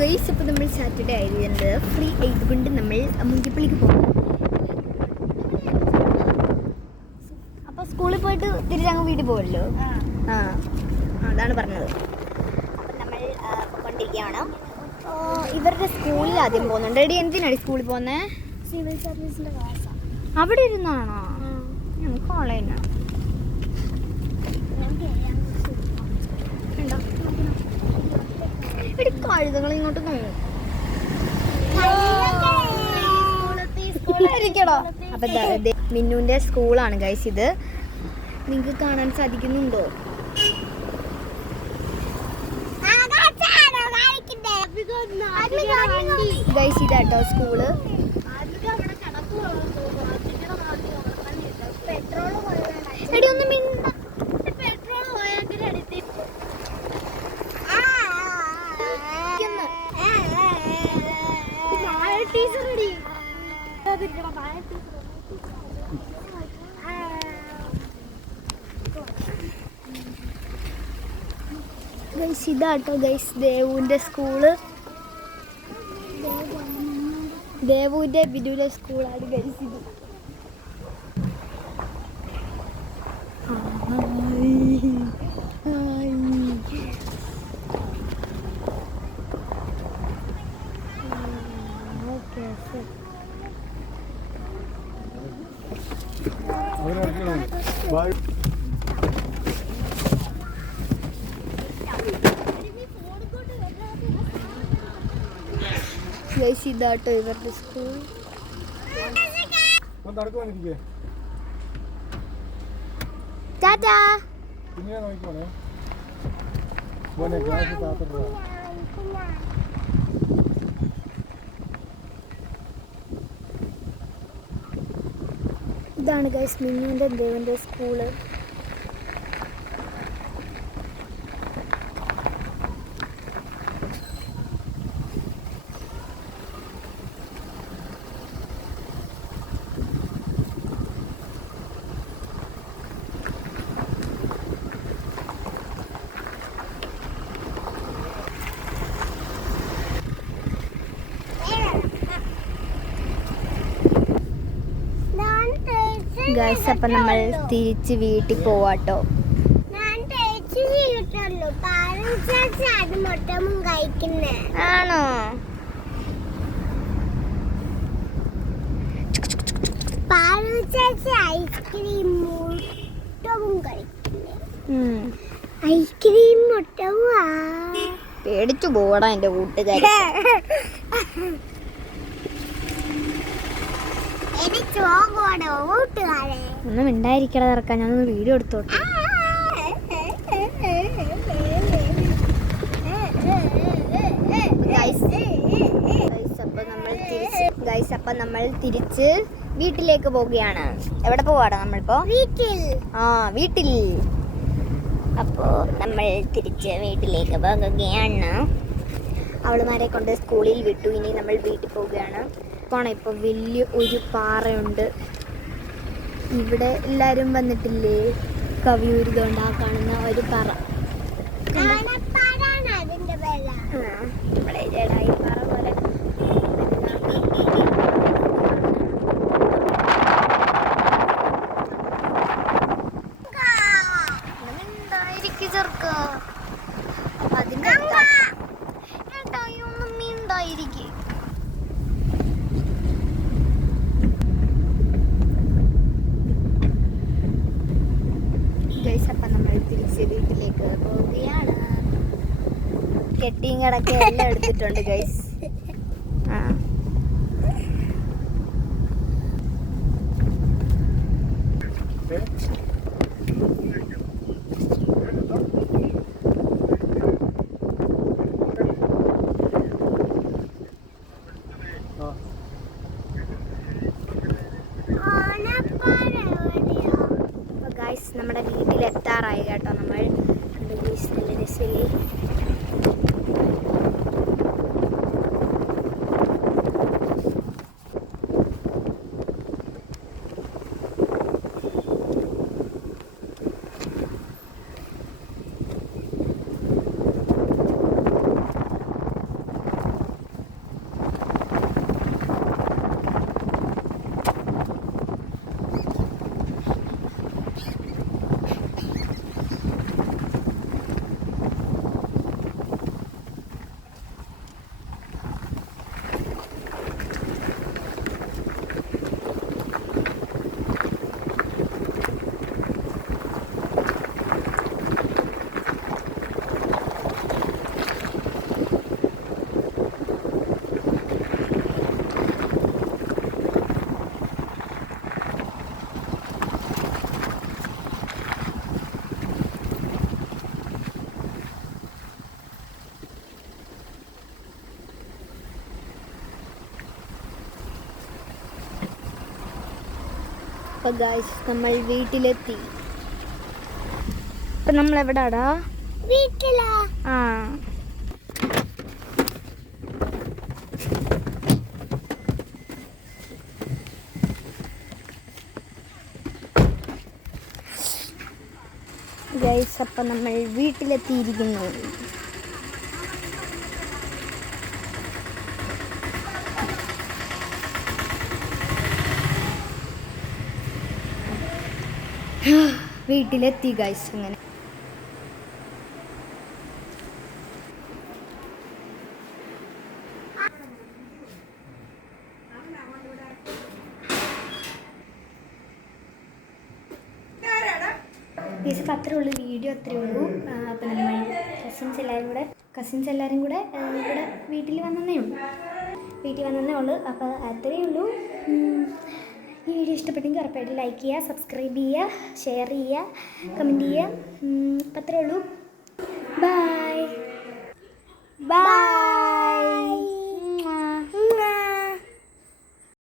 Guys, ഇപ്പോൾ നമ്മൾ Saturday ആയതുകൊണ്ട് ഫ്രീ ആയതുകൊണ്ട് നമ്മൾ മുങ്കിപ്പള്ളിക്ക് പോകും. അപ്പോൾ സ്കൂളിൽ പോയിട്ട് തിരിച്ചങ്ങ് വീട്ടിൽ പോകുമല്ലോ. അതാണ് പറഞ്ഞത്. അപ്പം നമ്മൾ കൊണ്ടിരിക്കുകയാണ്. ഇവരുടെ സ്കൂളിൽ ആദ്യം പോകുന്നുണ്ട്. എടി, എന്തിനാണ് സ്കൂളിൽ പോകുന്നത്? സിവിൽ സർവീസിൻ്റെ ക്ലാസ്സാണ്. അവിടെ ഇരുന്നാണോ? ഞങ്ങൾക്ക് ഓൺലൈനാണ്. എടി, കഴുതകൾ ഇങ്ങോട്ട് നോക്കും. അപ്പൊ മിന്നുവിന്റെ സ്കൂളാണ് ഗൈസ് ഇത്. നിങ്ങൾക്ക് കാണാൻ സാധിക്കുന്നുണ്ടോ? ഗൈസ്, ഇതാട്ടോ സ്കൂള്. എടി, ഒന്ന് മിണ്ട. ഗൈസ്, ഇതാട്ടോ ഗൈസ് ദേവുവിന്റെ സ്കൂള്. ദേവുവിന്റെ ബിദുവിന്റെ സ്കൂളാണ് ഗൈസ് ഇത്. ഗൈസ്, ഇതാട്ടോ ഇവരുടെ സ്കൂൾ. ടാറ്റാ. ഇതാണ് ഗൈസ് മിന്നുവിൻ്റെ ദേവൻ്റെ സ്കൂള്. ഗൈസ്, അപ്പം നമ്മൾ തിരിച്ച് വീട്ടിൽ പോവാട്ടോ. ആണോ? ഐസ്ക്രീം പേടിച്ചു പോടാ എൻ്റെ കൂട്ടുകാരി. ഒന്നും ഉണ്ടായിരിക്കട ഇറക്കാൻ. ഞാനൊന്ന് വീഡിയോ എടുത്തോട്ടെ. അപ്പം നമ്മൾ തിരിച്ച് വീട്ടിലേക്ക് പോവുകയാണ്. എവിടെ പോവാടാ നമ്മളിപ്പോ? വീട്ടിൽ. അപ്പോൾ നമ്മൾ തിരിച്ച് വീട്ടിലേക്ക് പോകുകയാണ്. അവളുമാരെ കൊണ്ട് സ്കൂളിൽ വിട്ടു. ഇനി നമ്മൾ വീട്ടിൽ പോവുകയാണ്. ഇപ്പോൾ വലിയ ഒരു പാറയുണ്ട്. ഇവിടെ എല്ലാവരും വന്നിട്ടില്ലേ? കവിയൂരിതുകൊണ്ട് ആ കാണുന്ന ഒരു പാറ. നമ്മുടെ ജടായി പാറ പോലെ. എന്തായിരിക്കും ചെറുക്ക? അതിൻ്റെ ഒന്നും ഉണ്ടായിരിക്കും. അപ്പം നമ്മൾ തിരിച്ച് വീട്ടിലേക്ക് പോവുകയാണ്. കെട്ടിയും കിടക്കയും എല്ലാം എടുത്തിട്ടുണ്ട് ഗൈസ്. നമ്മുടെ വീട്ടിലെത്താറായി കേട്ടോ. നമ്മൾ നല്ല രസമില്ലേ? അപ്പം ഗായ്സ് നമ്മൾ വീട്ടിലെത്തി. ഇപ്പം നമ്മൾ എവിടാടാ? വീട്ടിലാ. ആ ഗൈസ്, അപ്പം നമ്മൾ വീട്ടിലെത്തിയിരിക്കുന്നു. വീട്ടിലെത്തി ഗൈസ്. അങ്ങനെ ഗൈസ്, അത്രേ ഉള്ളൂ വീഡിയോ, അത്രേ ഉള്ളൂ. അപ്പം നമ്മൾ കസിൻസ് എല്ലാവരും കൂടെ ഇവിടെ വീട്ടിൽ വന്നേ ഉള്ളൂ. അപ്പോൾ അത്രയേ ഉള്ളൂ. ഈ വീഡിയോ ഇഷ്ടപ്പെട്ടെങ്കിൽ ഉറപ്പായിട്ട് ലൈക്ക് ചെയ്യുക, സബ്സ്ക്രൈബ് ചെയ്യുക, ഷെയർ ചെയ്യുക, കമൻറ്റ് ചെയ്യുക. അപ്പം അത്രേ ഉള്ളൂ. ബൈ.